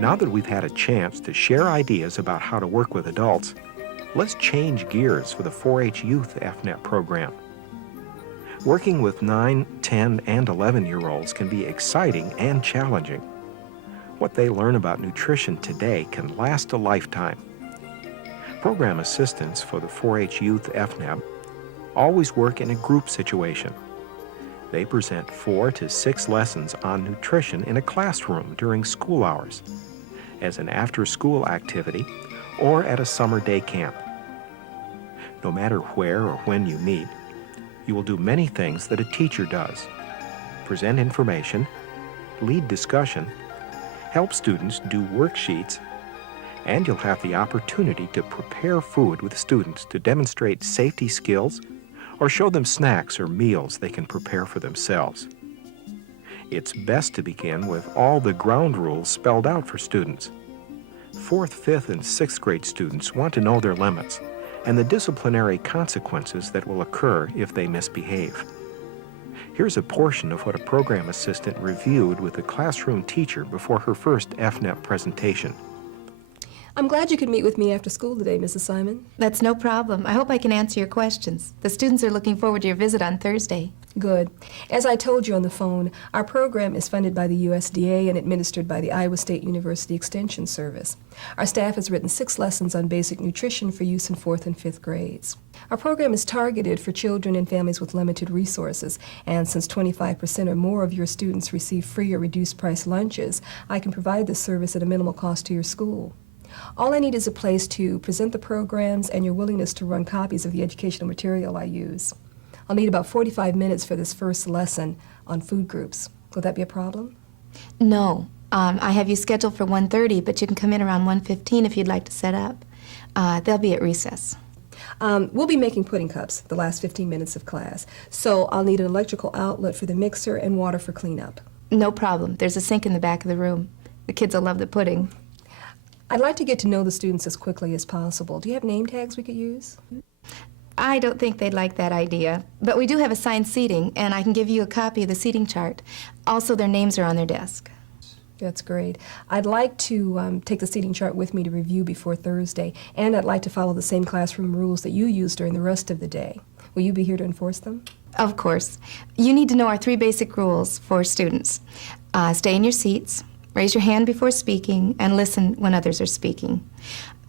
Now that we've had a chance to share ideas about how to work with adults, let's change gears for the 4-H Youth FNEP program. Working with 9, 10, and 11-year-olds can be exciting and challenging. What they learn about nutrition today can last a lifetime. Program assistants for the 4-H Youth FNEP always work in a group situation. They present 4 to 6 lessons on nutrition in a classroom during school hours, as an after-school activity, or at a summer day camp. No matter where or when you meet, you will do many things that a teacher does: present information, lead discussion, help students do worksheets, and you'll have the opportunity to prepare food with students to demonstrate safety skills or show them snacks or meals they can prepare for themselves. It's best to begin with all the ground rules spelled out for students. 4th, 5th, and 6th grade students want to know their limits and the disciplinary consequences that will occur if they misbehave. Here's a portion of what a program assistant reviewed with a classroom teacher before her first FNEP presentation. I'm glad you could meet with me after school today, Mrs. Simon. That's no problem. I hope I can answer your questions. The students are looking forward to your visit on Thursday. Good. As I told you on the phone, our program is funded by the USDA and administered by the Iowa State University Extension Service. Our staff has written 6 lessons on basic nutrition for use in 4th and 5th grades. Our program is targeted for children and families with limited resources, and since 25% or more of your students receive free or reduced price lunches, I can provide this service at a minimal cost to your school. All I need is a place to present the programs and your willingness to run copies of the educational material I use. I'll need about 45 minutes for this first lesson on food groups. Will that be a problem? No. I have you scheduled for 1:30, but you can come in around 1:15 if you'd like to set up. They'll be at recess. We'll be making pudding cups the last 15 minutes of class, so I'll need an electrical outlet for the mixer and water for cleanup. No problem. There's a sink in the back of the room. The kids will love the pudding. I'd like to get to know the students as quickly as possible. Do you have name tags we could use? I don't think they'd like that idea, but we do have assigned seating, and I can give you a copy of the seating chart. Also, their names are on their desk. That's great. I'd like to take the seating chart with me to review before Thursday, and I'd like to follow the same classroom rules that you use during the rest of the day. Will you be here to enforce them? Of course. You need to know our 3 basic rules for students. Stay in your seats, raise your hand before speaking, and listen when others are speaking.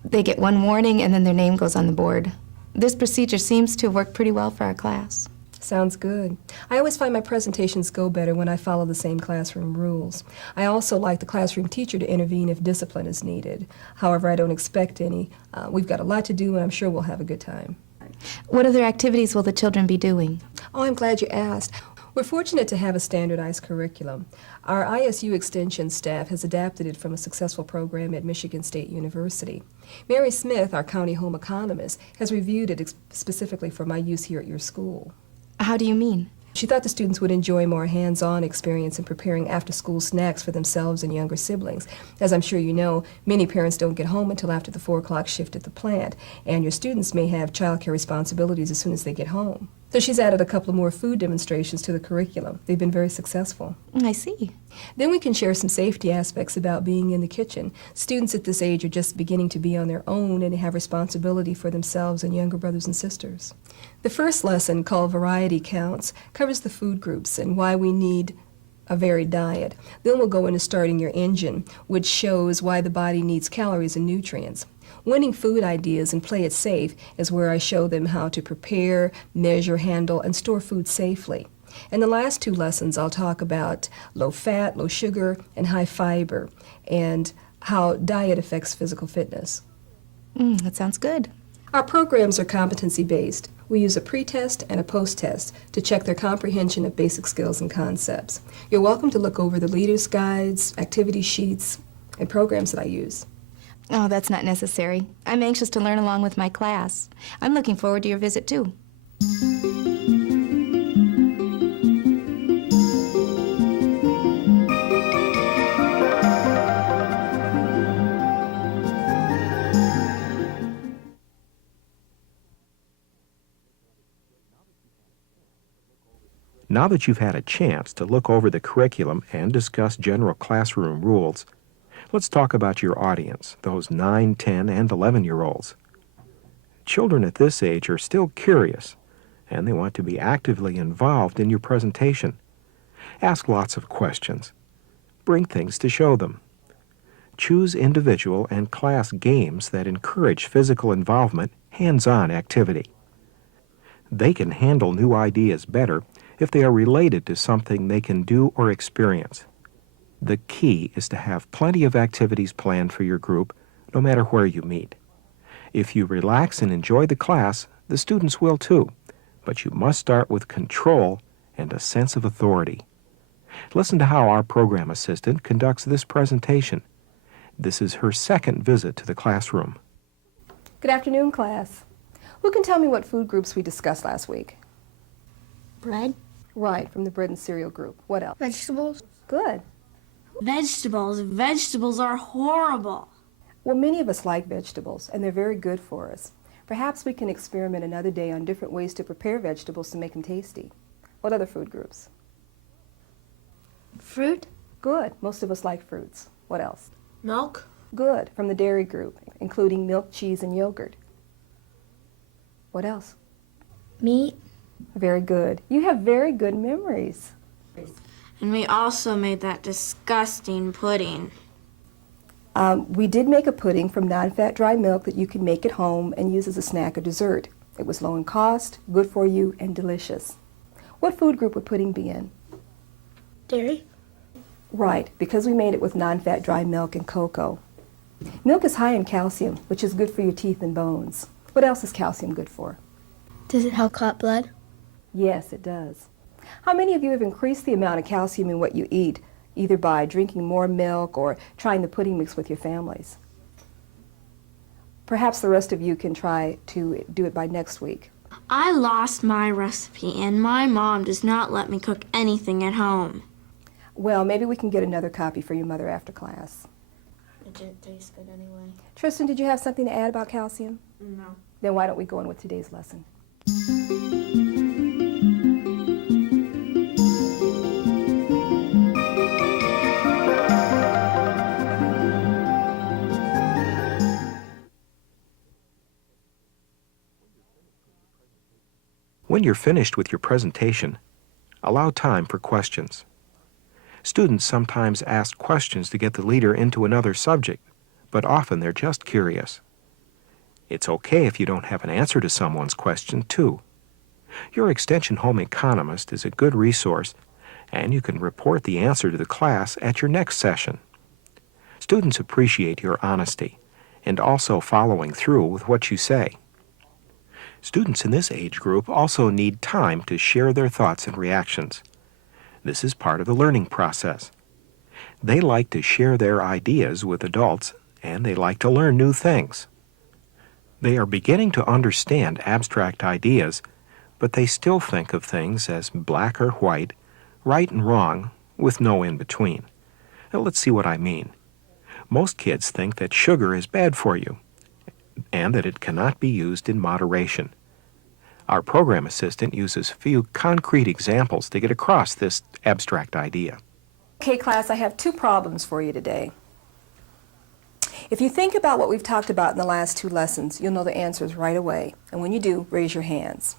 They get 1 warning, and then their name goes on the board. This procedure seems to have worked pretty well for our class. Sounds good. I always find my presentations go better when I follow the same classroom rules. I also like the classroom teacher to intervene if discipline is needed. However, I don't expect any. We've got a lot to do, and I'm sure we'll have a good time. What other activities will the children be doing? Oh, I'm glad you asked. We're fortunate to have a standardized curriculum. Our ISU Extension staff has adapted it from a successful program at Michigan State University. Mary Smith, our county home economist, has reviewed it specifically for my use here at your school. How do you mean? She thought the students would enjoy more hands-on experience in preparing after-school snacks for themselves and younger siblings. As I'm sure you know, many parents don't get home until after the 4 o'clock shift at the plant, and your students may have child care responsibilities as soon as they get home. So she's added a couple of more food demonstrations to the curriculum. They've been very successful. I see. Then we can share some safety aspects about being in the kitchen. Students at this age are just beginning to be on their own and have responsibility for themselves and younger brothers and sisters. The first lesson, called Variety Counts, covers the food groups and why we need a varied diet. Then we'll go into starting your engine, which shows why the body needs calories and nutrients. Winning food ideas and play it safe is where I show them how to prepare, measure, handle, and store food safely. In the last 2 lessons, I'll talk about low fat, low sugar, and high fiber, and how diet affects physical fitness. That sounds good. Our programs are competency-based. We use a pre-test and a post-test to check their comprehension of basic skills and concepts. You're welcome to look over the leaders' guides, activity sheets, and programs that I use. Oh, that's not necessary. I'm anxious to learn along with my class. I'm looking forward to your visit, too. Now that you've had a chance to look over the curriculum and discuss general classroom rules, Let's talk about your audience, those 9, 10, and 11-year-olds. Children at this age are still curious, and they want to be actively involved in your presentation. Ask lots of questions. Bring things to show them. Choose individual and class games that encourage physical involvement, hands-on activity. They can handle new ideas better if they are related to something they can do or experience. The key is to have plenty of activities planned for your group, no matter where you meet. If you relax and enjoy the class, the students will too, but you must start with control and a sense of authority. Listen to how our program assistant conducts this presentation. This is her second visit to the classroom. Good afternoon, class. Who can tell me what food groups we discussed last week? Bread, Right, from the bread and cereal group. What else? vegetables. Good. Vegetables. Vegetables are horrible. Well, many of us like vegetables, and they're very good for us. Perhaps we can experiment another day on different ways to prepare vegetables to make them tasty. What other food groups? Fruit, Good. Most of us like fruits. What else? milk, Good. From the dairy group, including milk, cheese, and yogurt. What else? meat, Very good. You have very good memories. And we also made that disgusting pudding. We did make a pudding from non-fat dry milk that you can make at home and use as a snack or dessert. It was low in cost, good for you, and delicious. What food group would pudding be in? dairy, Right, because we made it with non-fat dry milk and cocoa. Milk is high in calcium, which is good for your teeth and bones. What else is calcium good for? Does it help clot blood? Yes, it does. How many of you have increased the amount of calcium in what you eat, either by drinking more milk or trying the pudding mix with your families? Perhaps the rest of you can try to do it by next week. I lost my recipe, and my mom does not let me cook anything at home. Well, maybe we can get another copy for your mother after class. It didn't taste good anyway. Tristan, did you have something to add about calcium? No. Then why don't we go on with today's lesson? When you're finished with your presentation, allow time for questions. Students sometimes ask questions to get the leader into another subject, but often they're just curious. It's okay if you don't have an answer to someone's question, too. Your Extension Home Economist is a good resource, and you can report the answer to the class at your next session. Students appreciate your honesty and also following through with what you say. Students in this age group also need time to share their thoughts and reactions. This is part of the learning process. They like to share their ideas with adults, and they like to learn new things. They are beginning to understand abstract ideas, but they still think of things as black or white, right and wrong, with no in-between. Now, let's see what I mean. Most kids think that sugar is bad for you, and that it cannot be used in moderation. Our program assistant uses few concrete examples to get across this abstract idea. Okay, class, I have two problems for you today. If you think about what we've talked about in the last two lessons, you'll know the answers right away. And when you do, raise your hands.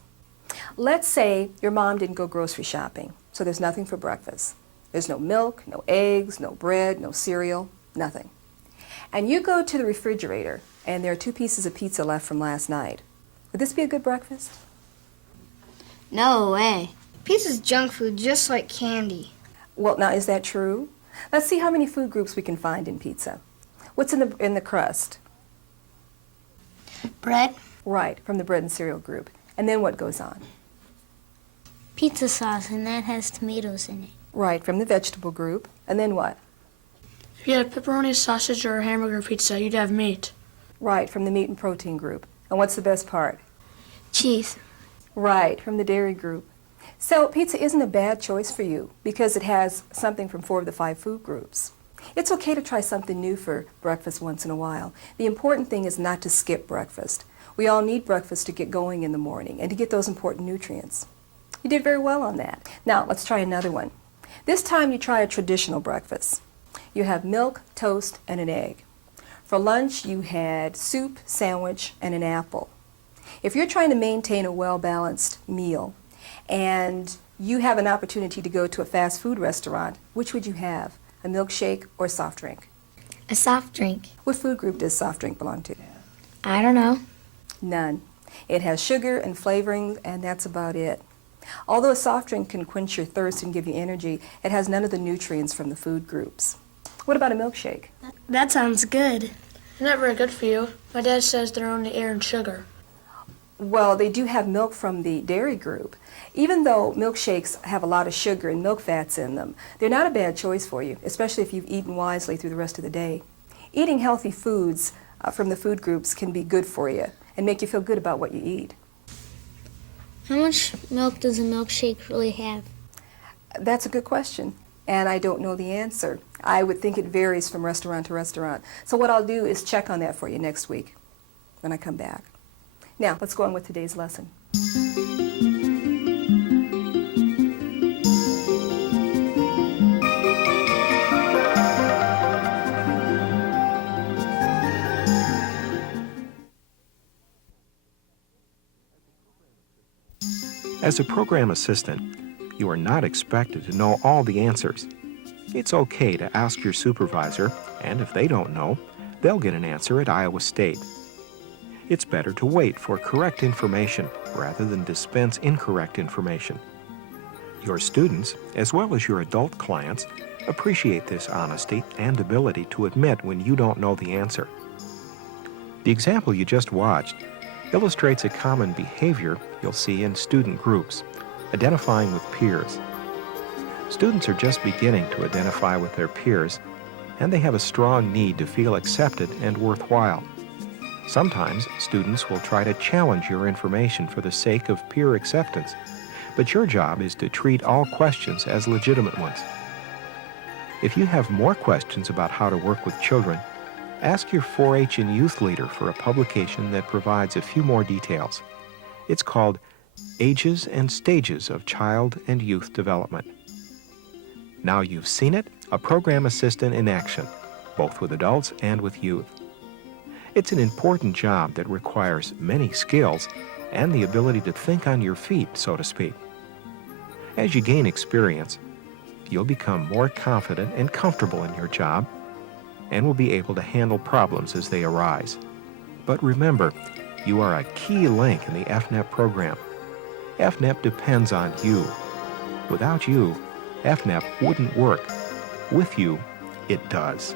Let's say your mom didn't go grocery shopping, so there's nothing for breakfast. There's no milk, no eggs, no bread, no cereal, nothing. And you go to the refrigerator, and there are 2 pieces of pizza left from last night. Would this be a good breakfast? No way. Pizza's junk food, just like candy. Well, now, is that true? Let's see how many food groups we can find in pizza. What's in the crust? Bread, Right, from the bread and cereal group. And then what goes on? Pizza sauce, and that has tomatoes in it. Right, from the vegetable group. And then what? If you had pepperoni, sausage, or a hamburger pizza, you'd have meat. Right, from the meat and protein group. And what's the best part? Cheese. Right, from the dairy group. So pizza isn't a bad choice for you because it has something from 4 of the 5 food groups. It's okay to try something new for breakfast once in a while. The important thing is not to skip breakfast. We all need breakfast to get going in the morning and to get those important nutrients. You did very well on that. Now, let's try another one. This time you try a traditional breakfast. You have milk, toast, and an egg. For lunch, you had soup, sandwich, and an apple. If you're trying to maintain a well-balanced meal and you have an opportunity to go to a fast food restaurant, which would you have, a milkshake or soft drink? A soft drink. What food group does soft drink belong to? I don't know. None. It has sugar and flavoring, and that's about it. Although a soft drink can quench your thirst and give you energy, it has none of the nutrients from the food groups. What about a milkshake? That sounds good. They're not very good for you. My dad says they're only air and sugar. Well, they do have milk from the dairy group. Even though milkshakes have a lot of sugar and milk fats in them, they're not a bad choice for you, especially if you've eaten wisely through the rest of the day. Eating healthy foods from the food groups can be good for you and make you feel good about what you eat. How much milk does a milkshake really have? That's a good question, and I don't know the answer. I would think it varies from restaurant to restaurant. So what I'll do is check on that for you next week when I come back. Now, let's go on with today's lesson. As a program assistant, you are not expected to know all the answers. It's okay to ask your supervisor, and if they don't know, they'll get an answer at Iowa State. It's better to wait for correct information rather than dispense incorrect information. Your students, as well as your adult clients, appreciate this honesty and ability to admit when you don't know the answer. The example you just watched illustrates a common behavior you'll see in student groups, identifying with peers. Students are just beginning to identify with their peers, and they have a strong need to feel accepted and worthwhile. Sometimes students will try to challenge your information for the sake of peer acceptance, but your job is to treat all questions as legitimate ones. If you have more questions about how to work with children, ask your 4-H and youth leader for a publication that provides a few more details. It's called Ages and Stages of Child and Youth Development. Now you've seen it, a program assistant in action, both with adults and with youth. It's an important job that requires many skills and the ability to think on your feet, so to speak. As you gain experience, you'll become more confident and comfortable in your job and will be able to handle problems as they arise. But remember, you are a key link in the FNEP program. FNEP depends on you. Without you, FNEP wouldn't work. With you, it does.